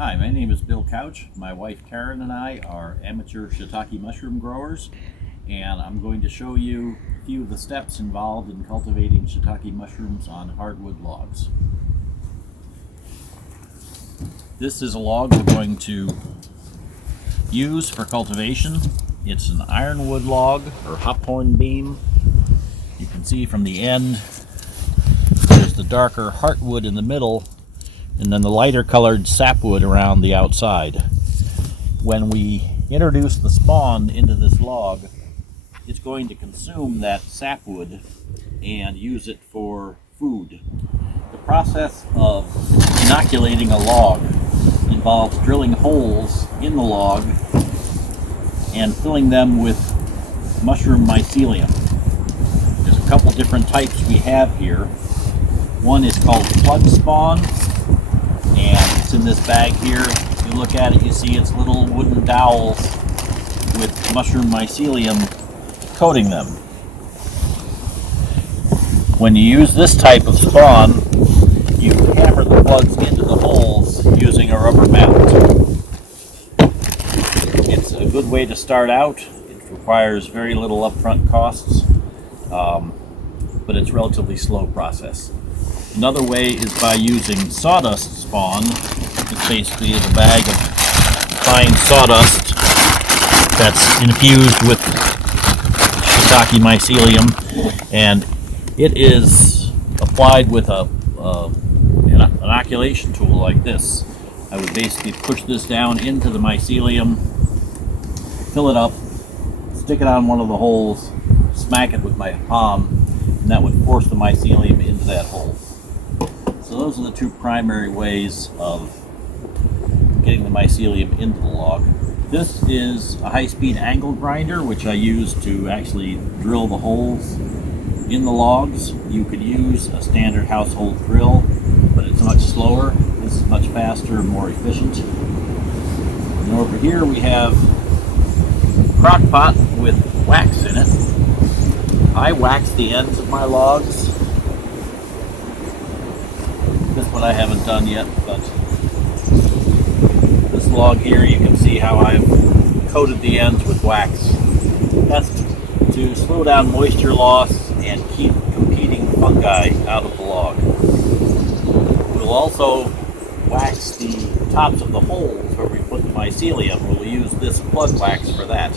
Hi, my name is Bill Couch. My wife Karen and I are amateur shiitake mushroom growers, and I'm going to show you a few of the steps involved in cultivating shiitake mushrooms on hardwood logs. This is a log we're going to use for cultivation. It's an ironwood log or hophorn beam. You can see from the end there's the darker heartwood in the middle, and then the lighter colored sapwood around the outside. When we introduce the spawn into this log, it's going to consume that sapwood and use it for food. The process of inoculating a log involves drilling holes in the log and filling them with mushroom mycelium. There's a couple different types we have here. One is called plug spawn, and it's in this bag here. If you look at it, you see its little wooden dowels with mushroom mycelium coating them. When you use this type of spawn, you hammer the plugs into the holes using a rubber mallet. It's a good way to start out. It requires very little upfront costs, but it's a relatively slow process. Another way is by using sawdust spawn. It basically is a bag of fine sawdust that's infused with shiitake mycelium, and it is applied with an inoculation tool like this. I would basically push this down into the mycelium, fill it up, stick it on one of the holes, smack it with my palm, and that would force the mycelium into that hole. So those are the two primary ways of getting the mycelium into the log. This is a high-speed angle grinder, which I use to actually drill the holes in the logs. You could use a standard household drill, but it's much slower. This is much faster and more efficient. And over here we have a crock pot with wax in it. I wax the ends of my logs. This one I haven't done yet, but this log here, you can see how I've coated the ends with wax. That's to slow down moisture loss and keep competing fungi out of the log. We'll also wax the tops of the holes where we put the mycelium. We'll use this plug wax for that.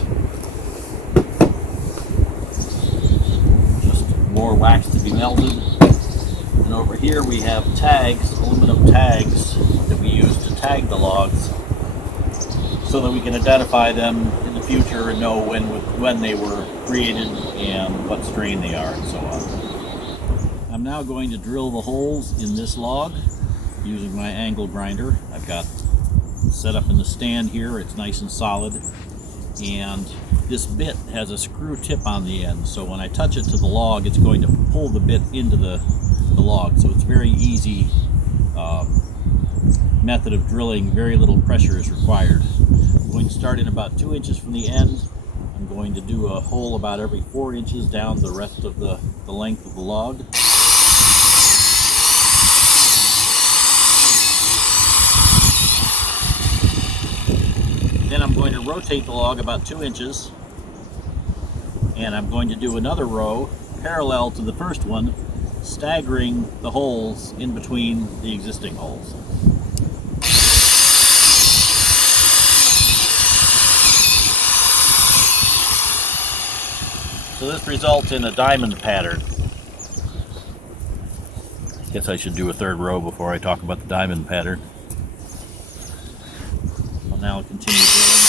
Just more wax to be melted. And over here we have tags, aluminum tags, that we use to tag the logs so that we can identify them in the future and know when they were created and what strain they are and so on. I'm now going to drill the holes in this log using my angle grinder. I've got set up in the stand here. It's nice and solid, and this bit has a screw tip on the end, so when I touch it to the log, it's going to pull the bit into the log. So it's very easy method of drilling. Very little pressure is required. I'm going to start in about 2 inches from the end. I'm going to do a hole about every 4 inches down the rest of the length of the log. Then I'm going to rotate the log about 2 inches, and I'm going to do another row parallel to the first one, staggering the holes in between the existing holes. So this results in a diamond pattern. I guess I should do a third row before I talk about the diamond pattern. I'll now continue drilling.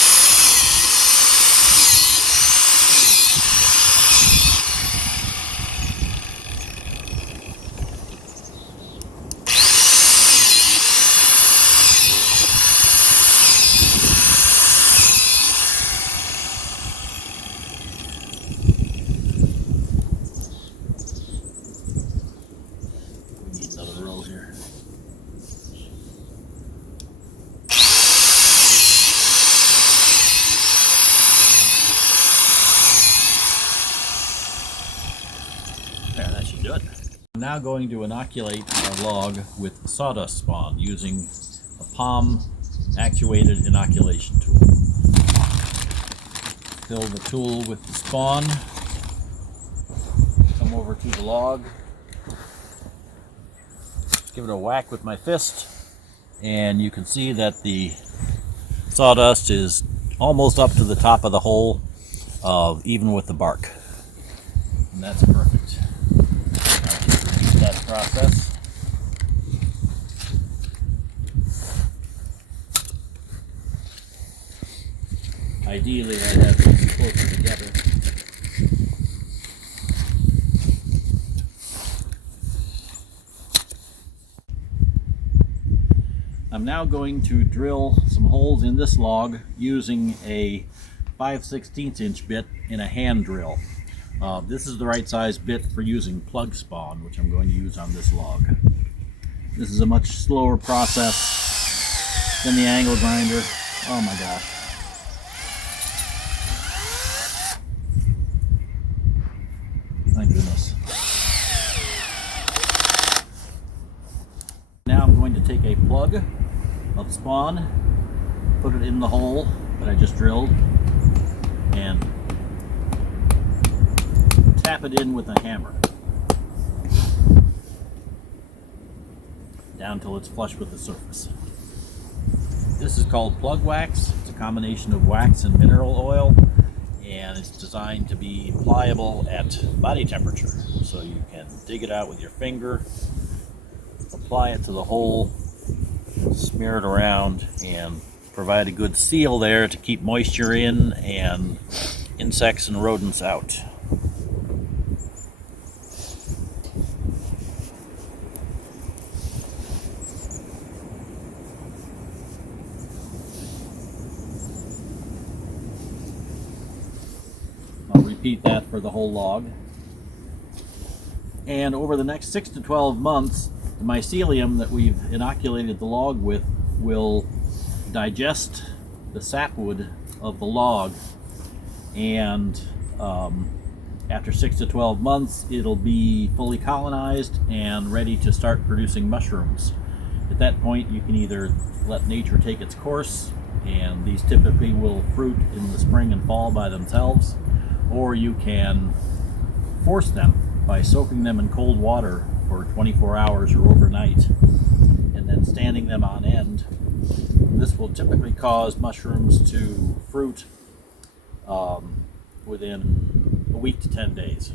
Here. There, that should do it. I'm now going to inoculate our log with sawdust spawn using a palm actuated inoculation tool. Fill the tool with the spawn. Come over to the log. Give it a whack with my fist, and you can see that the sawdust is almost up to the top of the hole, even with the bark. And that's perfect. I'll just repeat that process. Ideally, I'd have these closer together. I'm now going to drill some holes in this log using a 5/16 inch bit in a hand drill. This is the right size bit for using plug spawn, which I'm going to use on this log. This is a much slower process than the angle grinder. Oh my gosh. My goodness. Now I'm going to take a plug of spawn, put it in the hole that I just drilled, and tap it in with a hammer down till it's flush with the surface. This is called plug wax. It's a combination of wax and mineral oil, and it's designed to be pliable at body temperature, so you can dig it out with your finger, apply it to the hole, smear it around, and provide a good seal there to keep moisture in and insects and rodents out. I'll repeat that for the whole log. And over the next 6 to 12 months, the mycelium that we've inoculated the log with will digest the sapwood of the log, and after 6 to 12 months it'll be fully colonized and ready to start producing mushrooms. At that point you can either let nature take its course, and these typically will fruit in the spring and fall by themselves, or you can force them by soaking them in cold water for 24 hours or overnight and then standing them on end. This will typically cause mushrooms to fruit within a week to 10 days.